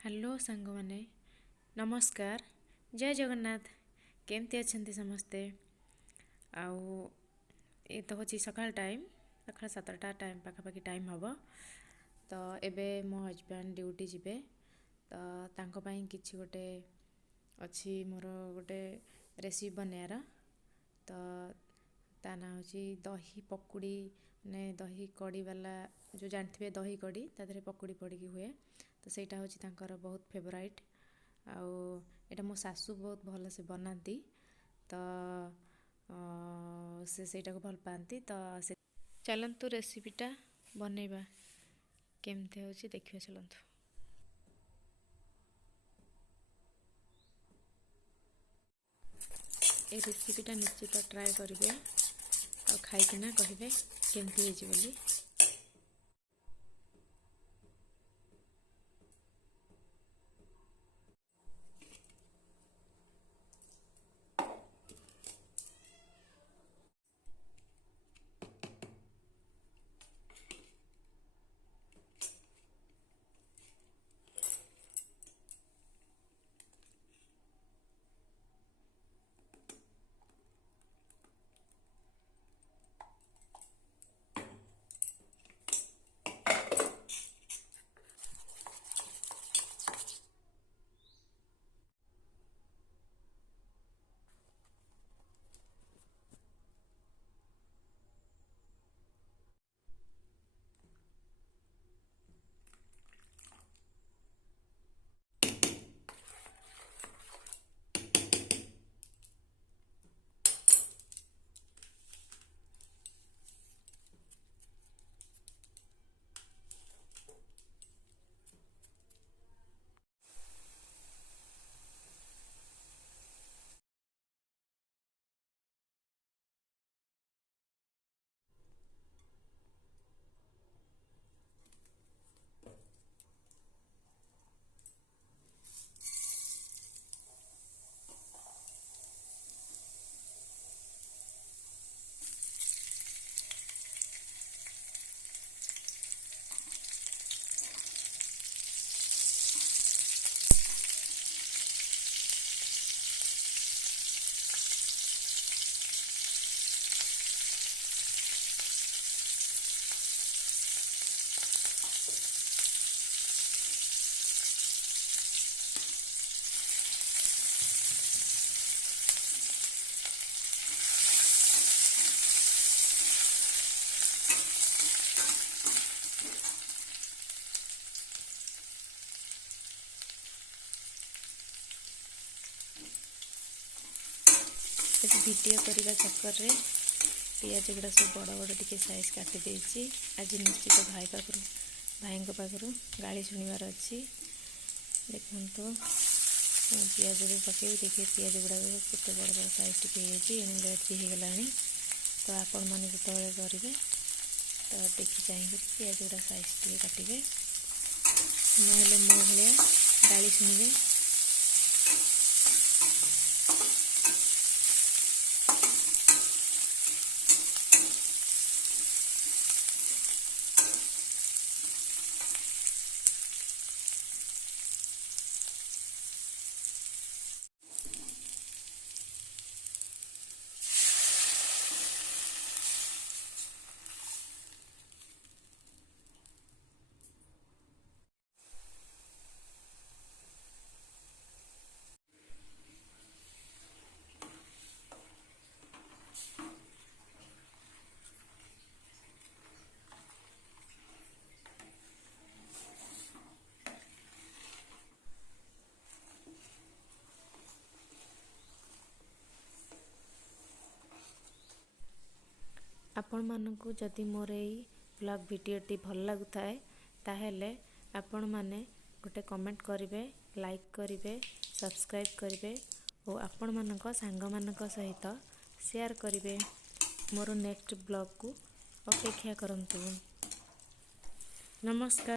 Hello सांग माने नमस्कार। जय जगन्नाथ। केमती अच्छे समस्ते। आउ ये तो हूँ सकाल टाइम, सकाल 7टा टाइम पाखापाखि टाइम हम। तो एबे मो हजबैंड ड्यूटी जीवे, तो तांको पाई किछि गोटे अच्छी मोर गोटे रेसिपी बनार। तो ता ना हूँ दही पकुड़ी, ने दही कड़ी वाला जो जानते दही कड़ी तादे पकुड़ी पड़ी हुए। तो ସେଇଟା ହେଉଛି ତାଙ୍କର ବହୁତ ଫେଭରାଇଟ୍। ଆଉ ଏଇଟା ମୋ ଶାଶୁ ବହୁତ ଭଲ ସେ ବନାନ୍ତି। ତ ସେ ସେଇଟାକୁ ଭଲ ପାଆନ୍ତି। ତ ସେ ଚାଲନ୍ତୁ ରେସିପିଟା ବନେଇବା କେମିତି ହେଉଛି ଦେଖିବା। ଚାଲନ୍ତୁ। ଏ ରେସିପିଟା ନିଶ୍ଚିତ ଟ୍ରାଏ କରିବେ ଆଉ ଖାଇକିନା କହିବେ କେମିତି ହେଇଛି ବୋଲି। वीडियो करने चक्कर रे पियाज गुड़ा सब बड़ बड़ टी साइज काटी देछि। आज निश्चित भाई पाखु गाड़ी शुणवार अच्छी। देखु पियाज भी पकई देखिए, पियाज गुड़ा केते बड़ बड़ साइज टी लेट भी हो गला। तो आपण मैंने जो करेंगे तो देखी चाहिए पियाज गुड़ा साइज टी काटे ना मो भाया गाड़ी शुणे। आपण मानकु जदि मोर एई ब्लॉग वीडियोटी भल लगुथाए ताहेले आपण माने गोटे कमेंट करिवे, लाइक करिवे, सब्सक्राइब करिवे और आपण मानक सांग मानक सहित शेयर करिवे। मोर नेक्स्ट ब्लॉग को अपेक्षा करंतु। नमस्कार।